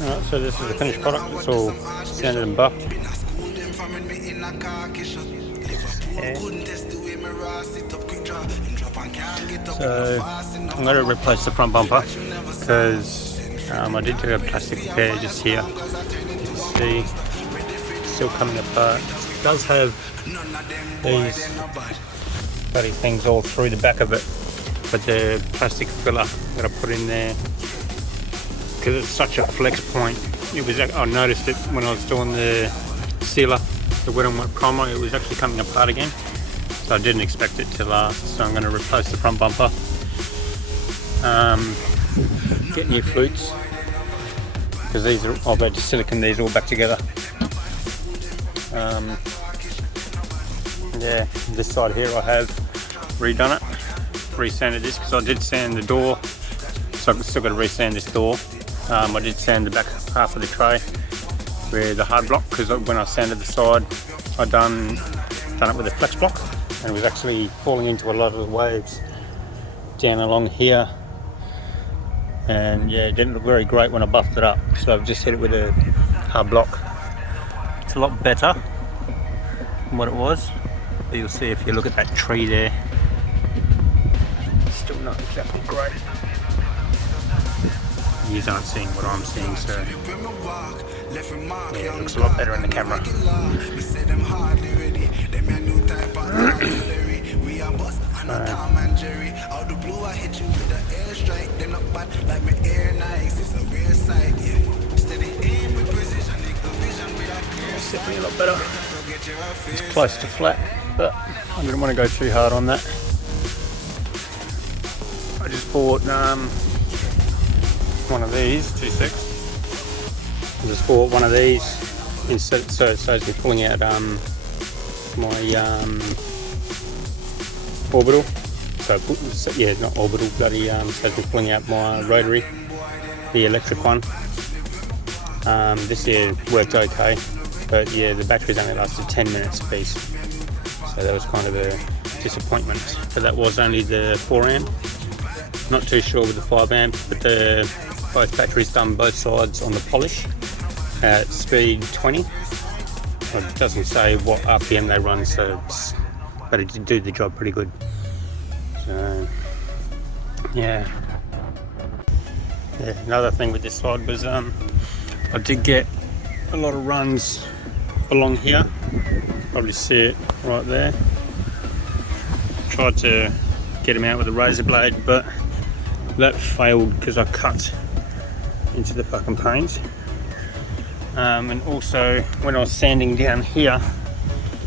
Alright, so this is the finished product. It's all sanded and buffed. Yeah. So I'm going to replace the front bumper because I did do a plastic repair just here. You can see it's still coming apart. It does have these bloody things all through the back of it, but the plastic filler that I put in there, because it's such a flex point, I noticed it when I was doing the sealer, the wet and wet primer, it was actually coming apart again. So I didn't expect it to last, so I'm going to replace the front bumper, get new flutes, because these are, I've had to silicone these all back together. Yeah, this side here I have redone it, resanded this, because I did sand the door, so I've still got to resand this door. I did sand the back half of the tray with the hard block, because when I sanded the side, I done it with a flex block, and it was actually falling into a lot of the waves down along here, and yeah, it didn't look very great when I buffed it up, so I've just hit it with a hard block. It's a lot better than what it was, but you'll see if you look at that tree there, it's still not exactly great. You aren't seeing what I'm seeing, so yeah, it looks a lot better in the camera. It's definitely a lot better. It's close to flat, but I didn't want to go too hard on that. I just bought one of these, 2.6. I just bought one of these instead, so it saves me pulling out my orbital. So yeah, not orbital, bloody saves me pulling out my rotary, the electric one. This year worked okay, but yeah, the batteries only lasted 10 minutes a piece, so that was kind of a disappointment. But that was only the 4 amp. Not too sure with the 5 amp, but both batteries done both sides on the polish at speed 20. Well, it doesn't say what RPM they run, so but it did do the job pretty good. So yeah. Another thing with this side was I did get a lot of runs along here. Probably see it right there. Tried to get them out with a razor blade, but that failed because I cut into the fucking paint. And also when I was sanding down here,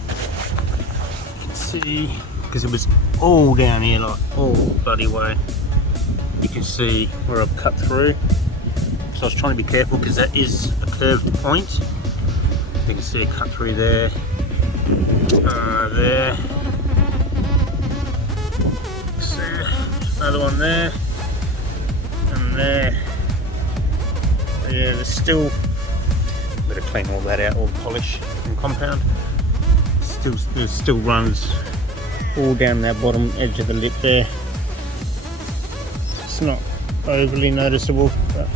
you can see, because it was all down here, like all bloody way, you can see where I've cut through. So I was trying to be careful because that is a curved point. You can see a cut through there, there, see another one there, and there. Yeah, there's still, better clean all that out, all the polish and compound. There still runs all down that bottom edge of the lip there. It's not overly noticeable, but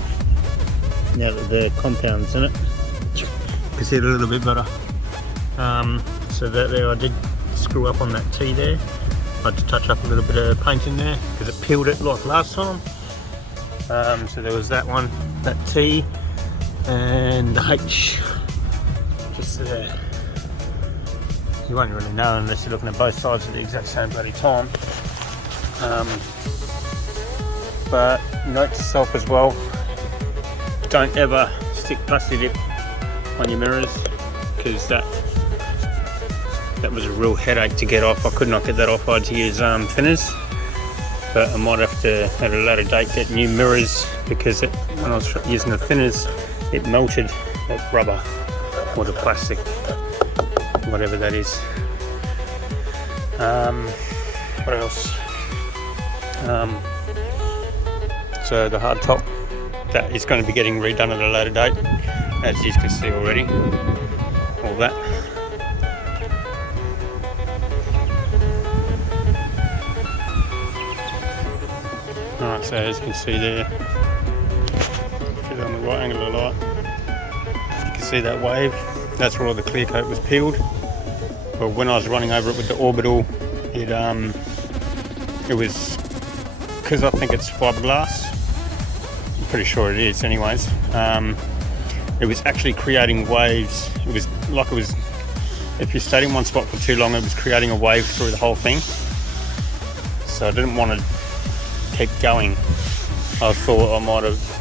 now that the compound's in it, you can see it a little bit better. So that there, I did screw up on that T there. I had to touch up a little bit of paint in there because it peeled it like last time. So there was that one, that T, and the H just there. You won't really know unless you're looking at both sides at the exact same bloody time. But note to self as well, don't ever stick plastic dip on your mirrors, because that was a real headache to get off. I could not get that off. I had to use thinners, but I might have to at a later date get new mirrors, because when I was using the thinners it melted that rubber or the plastic, whatever that is. What else? So the hard top, that is going to be getting redone at a later date. as you can see already, all that. Alright, so as you can see there, get it on the right angle of the light, you can see that wave, that's where all the clear coat was peeled. But when I was running over it with the orbital, it was, because I think it's fiberglass, I'm pretty sure it is anyways, it was actually creating waves. It was like if you stayed in one spot for too long, it was creating a wave through the whole thing. So I didn't want to keep going. I thought I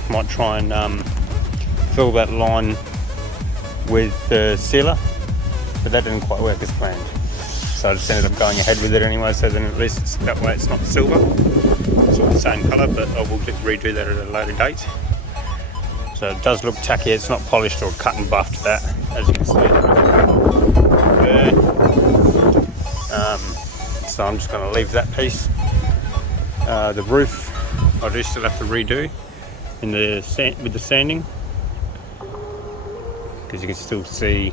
might try and fill that line with the sealer, but that didn't quite work as planned. So I just ended up going ahead with it anyway, so then at least that way it's not silver. It's all the same colour, but I will redo that at a later date. So it does look tacky, it's not polished or cut and buffed, that, as you can see there. So I'm just going to leave that piece. The roof I do still have to redo in with the sanding, because you can still see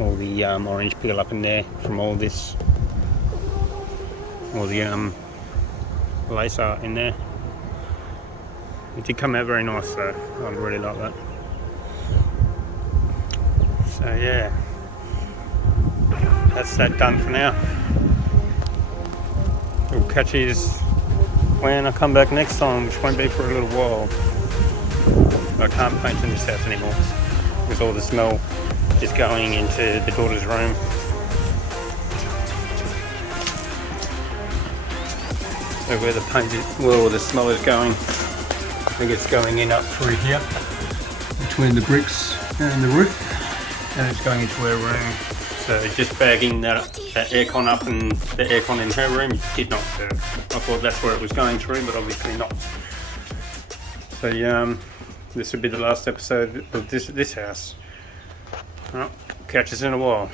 all the orange peel up in there from all the lace art in there. It did come out very nice though, I really like that. So yeah, that's that done for now. We'll catch you when I come back next time, which won't be for a little while. I can't paint in this house anymore with all the smell just going into the daughter's room. So where the paint is, well, the smell is going, I think it's going in up through here between the bricks and the roof, and it's going into her room. So just bagging that aircon up, and the aircon in her room did not serve. I thought that's where it was going through, but obviously not. So this would be the last episode of this house. Well, catch us in a while.